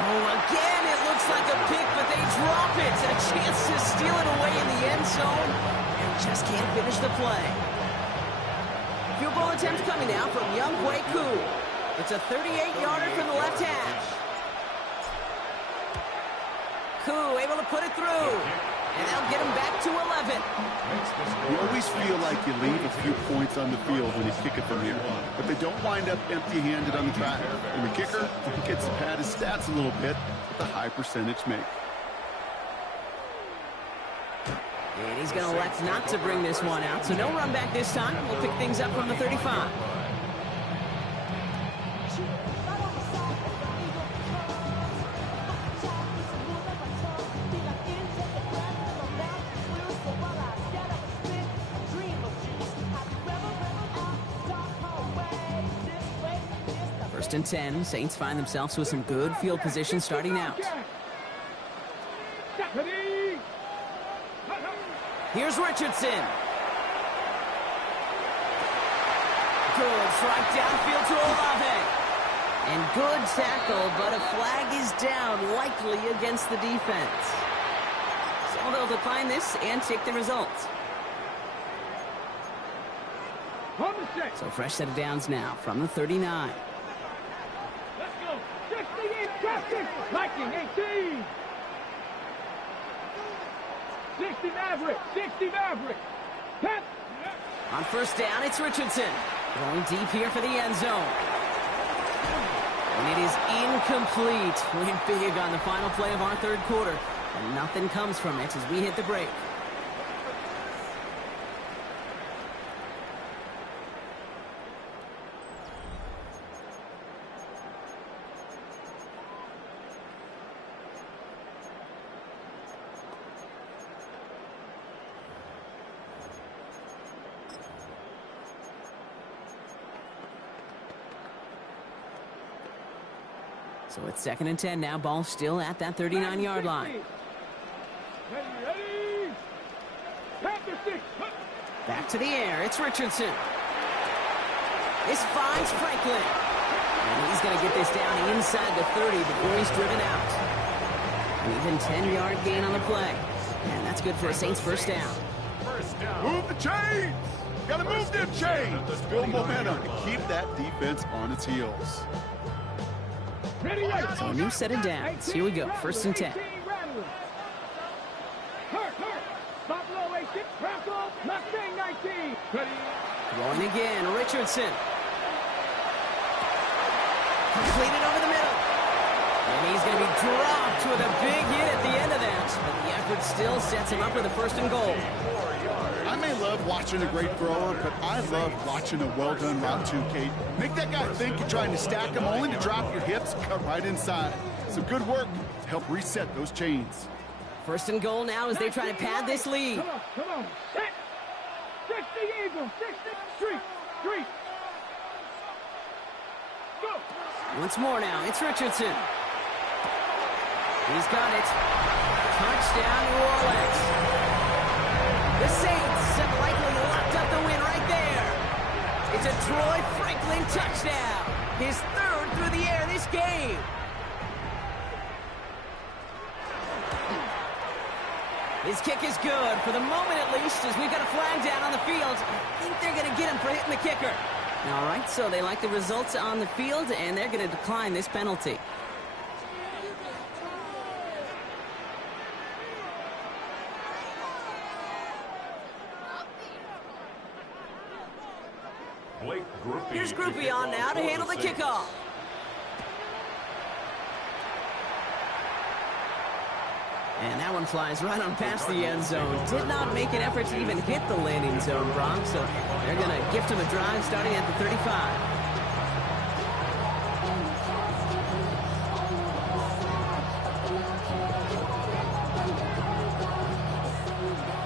Oh, again, it looks like a pick, but they drop it. A chance to steal it away in the end zone, and just can't finish the play. Field goal attempt coming now from Younghoe Koo. It's a 38-yarder from the left hash. Koo able to put it through, and they'll get him back to 11. You always feel like you leave a few points on the field when you kick it from here, but they don't wind up empty-handed on the track. And the kicker gets to pad his stats a little bit with a high percentage make. And he's going to elect not to bring this one out, so no run back this time. We'll pick things up from the 35. First and 10, Saints find themselves with some good field position starting out. Here's Richardson. Good strike downfield to Olave. And good tackle, but a flag is down, likely against the defense. So they'll decline this and take the results. So fresh set of downs now from the 39. Let's go. 68 traffic. Viking 18. 60 Maverick. 60 Maverick. 10. On first down, it's Richardson. Going deep here for the end zone. And it is incomplete. Went big on the final play of our third quarter. And nothing comes from it as we hit the break. So it's second and 10 now. Ball still at that 39-yard line. Ready. Back to the air. It's Richardson. This finds Franklin. And he's going to get this down inside the 30 before he's driven out. An even 10-yard gain on the play. And that's good for a Saints first down. Move the chains! Gotta move them chains! Build momentum to keep that defense on its heels. So a new set of downs. Here we go. First and 10. Throwing again. Richardson. Completed over the middle. And he's going to be dropped with a big hit at the end of that. But the effort still sets him up with a first and goal. I may love watching a great thrower, but I love watching a well-done route too, Kate. Make that guy think you're trying to stack him only to drop your hips, cut right inside. Some good work to help reset those chains. First and goal now as they try to pad this lead. Come on. 60 Eagles. 60 street. Go. Once more now, it's Richardson. He's got it. Touchdown, New Orleans. The Saints have likely locked up the win right there. It's a Troy Franklin touchdown. His third through the air this game. His kick is good, for the moment at least, as we've got a flag down on the field. I think they're going to get him for hitting the kicker. All right, so they like the results on the field, and they're going to decline this penalty. Here's Groupie on now to handle the kickoff. And that one flies right on past the end zone. Did not make an effort to even hit the landing zone, Brock, so they're going to gift him a drive starting at the 35.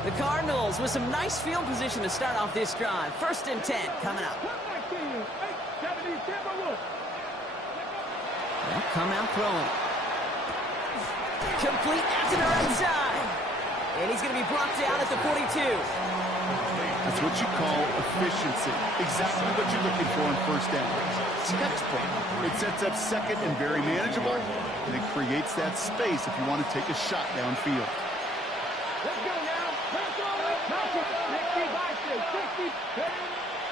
The Cardinals with some nice field position to start off this drive. 1st and 10 coming up. They'll come out throwing. Complete out to the right side. And he's going to be brought down at the 42. That's what you call efficiency. Exactly what you're looking for in 1st down. Textbook. It sets up 2nd and very manageable, and it creates that space if you want to take a shot downfield. Let's go now.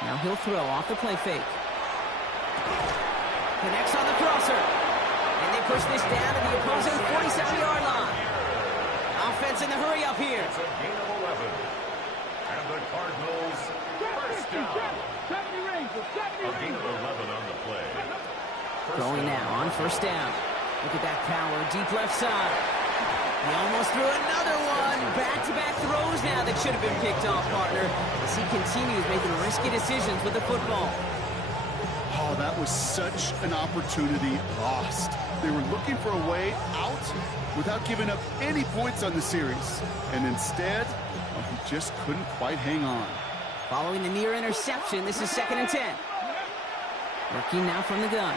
Now he'll throw off the play fake. Connects on the crosser. And they push this down to the opposing 47-yard line. Offense in the hurry up here. It's a gain of 11. And the Cardinals, 1st down. A gain of 11 on the play. Going now on 1st down. Look at that power, deep left side. He almost threw another one. Back-to-back throws now that should have been picked off, partner, as he continues making risky decisions with the football. Oh, that was such an opportunity lost. They were looking for a way out without giving up any points on the series. And instead, well, he just couldn't quite hang on. Following the near interception, this is 2nd and 10. Working now from the gun.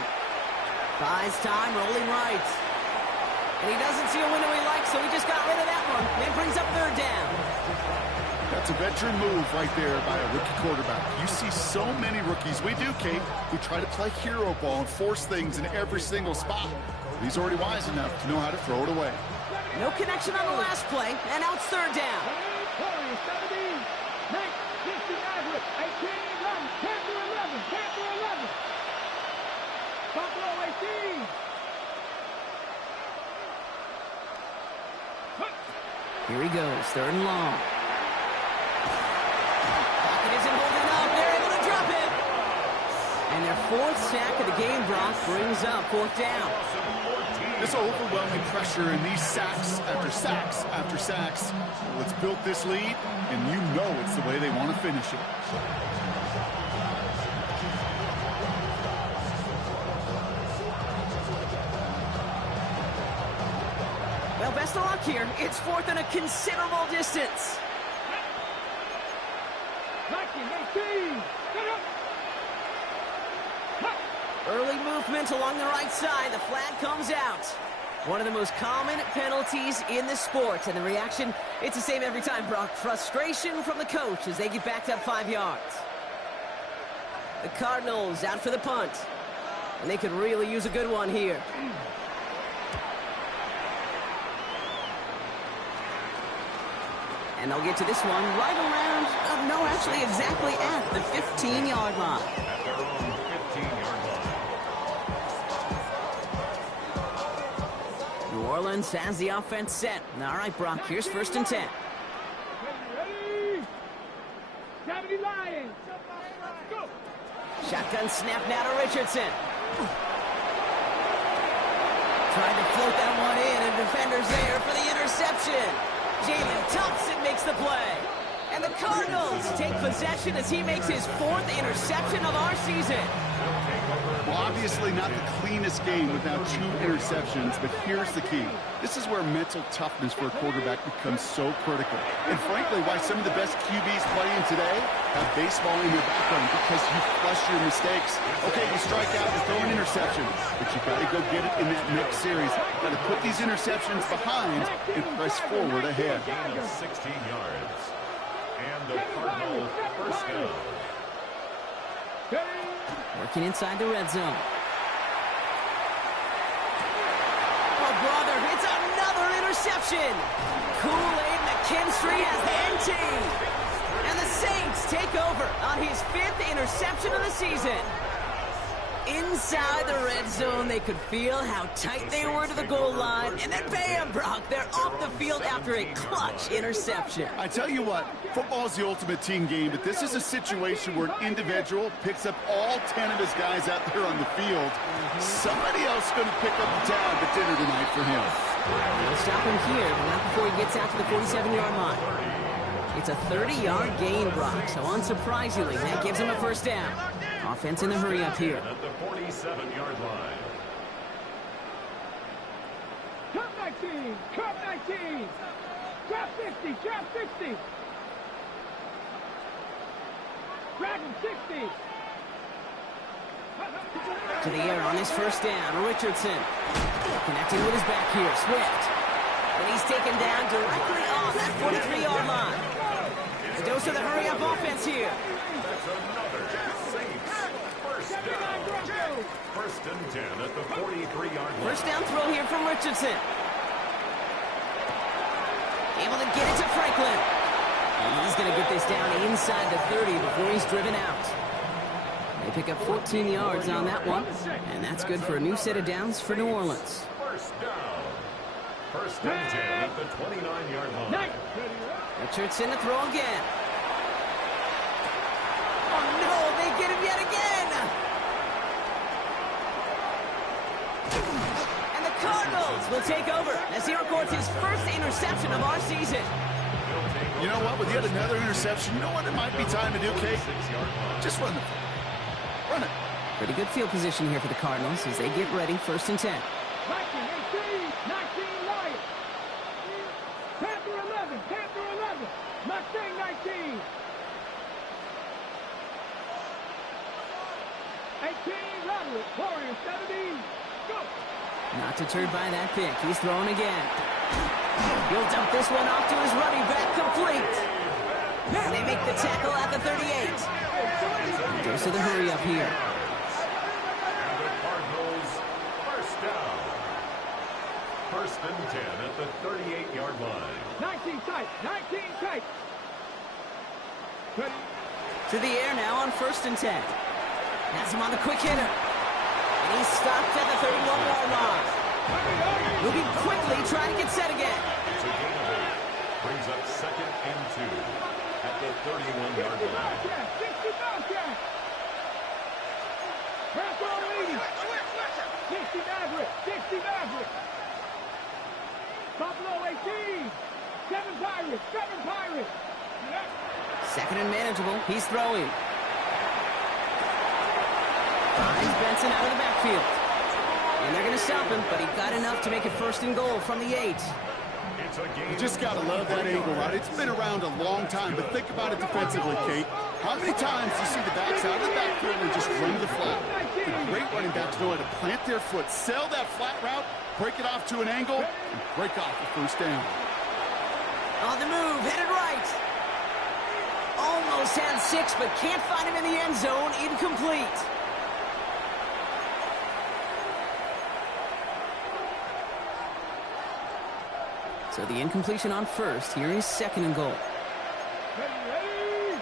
Buys time, rolling right. And he doesn't see a window he likes, so he just got rid of that one. Then brings up 3rd down. That's a veteran move right there by a rookie quarterback. You see so many rookies, we do, Kate, who try to play hero ball and force things in every single spot. He's already wise enough to know how to throw it away. No connection on the last play, and now it's 3rd down. Here he goes, 3rd and long. Pocket isn't holding up. They're able to drop it. And their 4th sack of the game, Brock, brings up 4th down. This overwhelming pressure and these sacks after sacks after sacks. Well, it's built this lead, and you know it's the way they want to finish it. Well, best of luck here. It's 4th and a considerable distance. Early movement along the right side. The flag comes out. One of the most common penalties in the sport. And the reaction, it's the same every time, Brock. Frustration from the coach as they get backed up 5 yards. The Cardinals out for the punt. And they could really use a good one here. And they'll get to this one right around, no, actually exactly at the 15-yard line. At their own 15-yard line. New Orleans has the offense set. All right, Brock, here's 1st and 10. Shotgun snap now to Richardson. Trying to float that one in, and defender's there for the interception. Jalen Thompson makes the play. And the Cardinals take possession as he makes his 4th interception of our season. Well, obviously not the cleanest game without 2 interceptions, but here's the key. This is where mental toughness for a quarterback becomes so critical. And frankly, why some of the best QBs playing today have baseball in their background, because you flush your mistakes. Okay, you strike out, you throw an interception, but you got to go get it in that next series. Got to put these interceptions behind and press forward ahead. Gain of 16 yards. And the Cardinal 1st down. Working inside the red zone. Oh, brother, it's another interception. Kool-Aid and the McKinstry has the NT. And the Saints take over on his 5th interception of the season. Inside the red zone, they could feel how tight they were to the goal line. And then bam, Brock, they're off the field after a clutch interception. I tell you what, football is the ultimate team game, but this is a situation where an individual picks up all 10 of his guys out there on the field. Somebody else is going to pick up the tab at dinner tonight for him. They'll stop him here, but not before he gets out to the 47-yard line. It's a 30-yard gain, Brock, so unsurprisingly, that gives him a first down. Offense in the hurry up here. At the 47-yard line. Cut 19, cut 19. Trap 50, trap 60. Dragon 60. To the air on his first down, Richardson. Connecting with his back here, Swift. And he's taken down directly on that 43-yard line. The dose of the hurry-up offense here. That's another Saints first down. First and 10 at the 43-yard line. First down throw here from Richardson. Able to get it to Franklin. And he's going to get this down inside the 30 before he's driven out. They pick up 14 yards on that one, and that's good for a new set of downs for New Orleans. First down. First and 10 at the 29-yard line. Richardson to throw again. Oh no, they get him yet again! And the Cardinals will take over as he records his first interception of our season. You know what? With yet another interception, you know what it might be time to do, Kate? Just run the ball. Run it. Pretty good field position here for the Cardinals as they get ready, first and 10. 19, 19 Lions. Panther 11, Panther 11. Mustang 19. 18 Roderick, Warrior 17. Go. Not deterred by that pick. He's throwing again. He'll dump this one off to his running back, complete. And they make the tackle at the 38. Goes to the hurry up here. And the Cardinals first down. First and 10 at the 38-yard line. 19 tight, 19 tight. To the air now on first and 10. Has him on the quick hitter. And he's stopped at the 31-yard line. Moving quickly, trying to get set again. It's a gain of 8. Brings up second and 2 at the 31-yard line. 60 Bobcat. Press on 80. 60 Maverick, 60 Maverick. Buffalo 18. 7 Pirates, 7 Pirates. Second and manageable. He's throwing. Finds Benson out of the backfield. And they're going to stop him, but he got enough to make it first and goal from the 8. You just got to love that angle, right? It's been around a long time, but think about it defensively, Kate. How many times do you see the backs out of the backfield and just run the flat? The great running backs know how to plant their foot, sell that flat route, break it off to an angle, and break off the first down. On the move, headed right. Almost had 6, but can't find him in the end zone. Incomplete. So the incompletion on first. Here is second and goal. Ready.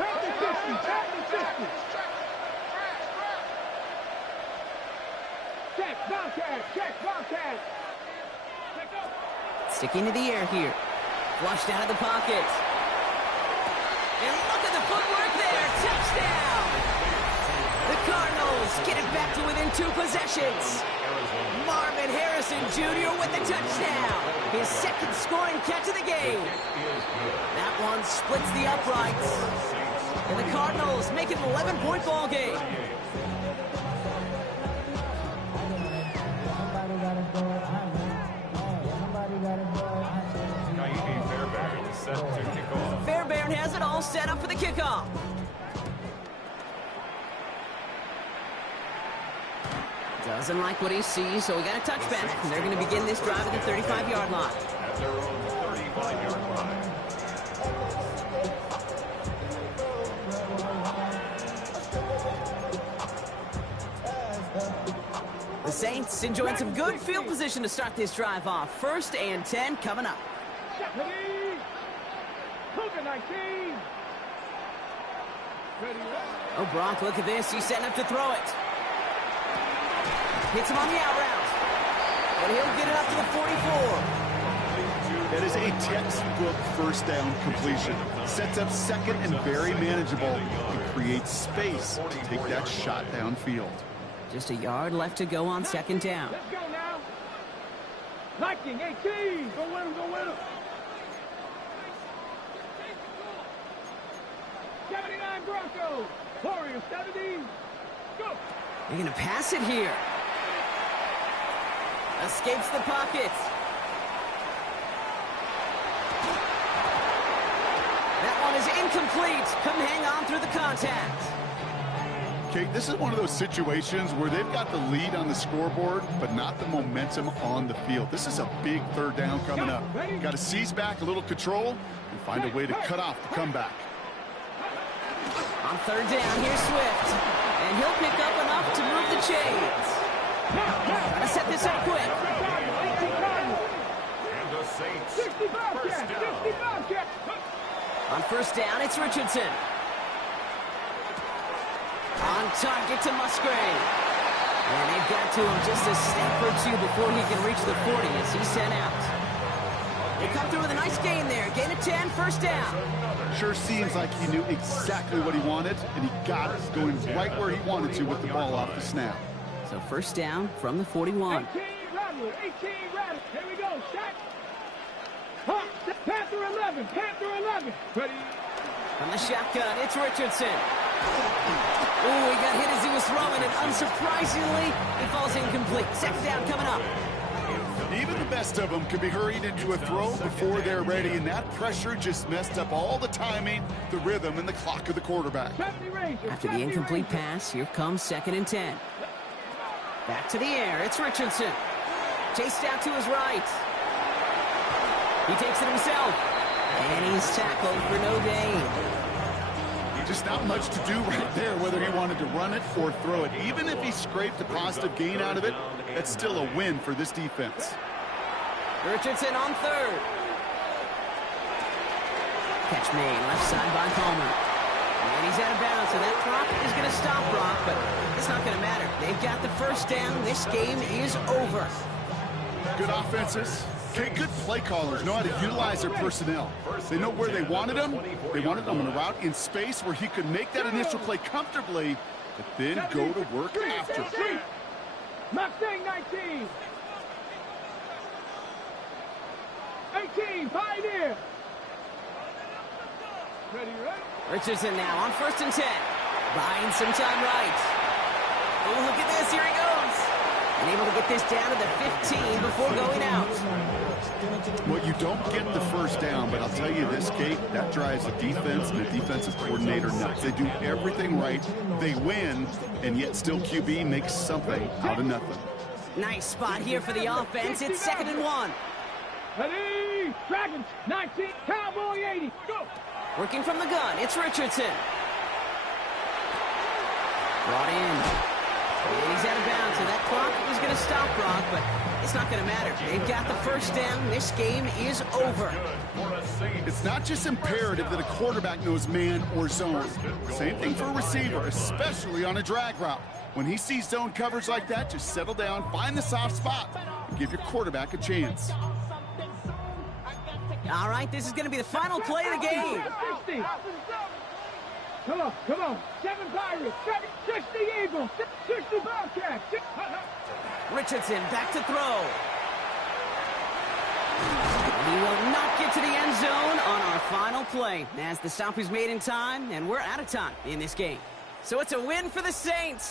Back to 50, back to 50. Check, Bobcat, check, Bobcat. Check up. Sticking to the air here. Flushed out of the pocket. And look at the footwork there. Touchdown. The Cardinals get it back to within 2 possessions. Marvin Harrison Jr. with the touchdown. His second scoring catch of the game. That one splits the uprights. And the Cardinals make it an 11-point ball game. Fairbairn has it all set up for the kickoff. Doesn't like what he sees, so we got a touchback. And they're going to begin this drive at the 35-yard line. At their own 35-yard line. The Saints enjoying some good field position to start this drive off. First and 10 coming up. Check Ready? Cougar 19. Ready? Oh, Brock, look at this. He's setting up to throw it. Hits him on the out route. And he'll get it up to the 44. That is a textbook first down completion. Sets up second and very manageable. It creates space to take that shot downfield. Just a yard left to go on second down. Let's go now. Viking 18. Go win him, go win him. 79 Broncos. Warriors 70. Go. They're going to pass it here. Escapes the pocket. That one is incomplete. Couldn't hang on through the contact. Okay, this is one of those situations where they've got the lead on the scoreboard, but not the momentum on the field. This is a big third down coming up. Got to seize back a little control and find a way to cut off the comeback. On third down, here's Swift. And he'll pick up enough to move the chains. Trying to set this up quick. And the Saints, 65 first down. 65 catch. On first down, it's Richardson. On target to Musgrave. And they've got to him just a step or two before he can reach the 40 as he's sent out. They come through with a nice gain there. Gain of 10, first down. Sure seems like he knew exactly what he wanted, and he got it going right where he wanted to with the ball off the snap. So first down from the 41. 18 Rattler, 18 Rattler. Here we go, shot. Hawk, Panther 11, Panther 11. Ready? From the shotgun, it's Richardson. Ooh, he got hit as he was throwing, and unsurprisingly, he falls incomplete. Second down coming up. Even the best of them can be hurried into a throw before they're ready, and that pressure just messed up all the timing, the rhythm, and the clock of the quarterback. 70 Rangers, After the 70 incomplete Rangers. pass, here comes second and 10. Back to the air, it's Richardson. Chased out to his right. He takes it himself. And he's tackled for no gain. Just not much to do right there, whether he wanted to run it or throw it. Even if he scraped a positive gain out of it, that's still a win for this defense. Richardson on third. Catch made, left side by Palmer. And he's out of bounds, so that clock is going to stop Brock, but it's not going to matter. They've got the first down. This game is over. Good offenses. Okay, good play callers know how to utilize their personnel. They know where they wanted them. They wanted them on a route in space where he could make that initial play comfortably, but then go to work after. Mustang 19. 18, Pioneer. Ready, ready? Richardson now on first and 10. Buying some time right. Oh, look at this. Here he goes. And able to get this down to the 15 before going out. Well, you don't get the first down, but I'll tell you this, Kate, that drives the defense and the defensive coordinator nuts. They do everything right. They win, and yet still QB makes something out of nothing. Nice spot here for the offense. It's second and 1. Ready? Dragons 19, Cowboy 80. Go. Working from the gun, it's Richardson. Brought in. And he's out of bounds, so that clock is going to stop Brock, but it's not going to matter. They've got the first down. This game is over. It's not just imperative that a quarterback knows man or zone. Same thing for a receiver, especially on a drag route. When he sees zone coverage like that, just settle down, find the soft spot, and give your quarterback a chance. All right, this is going to be the final play of the game. 60. Come on, come on. 7 Pirates, 60 Eagles, 60 Bobcats. Richardson back to throw. He will not get to the end zone on our final play as the stop is made in time, and we're out of time in this game. So it's a win for the Saints.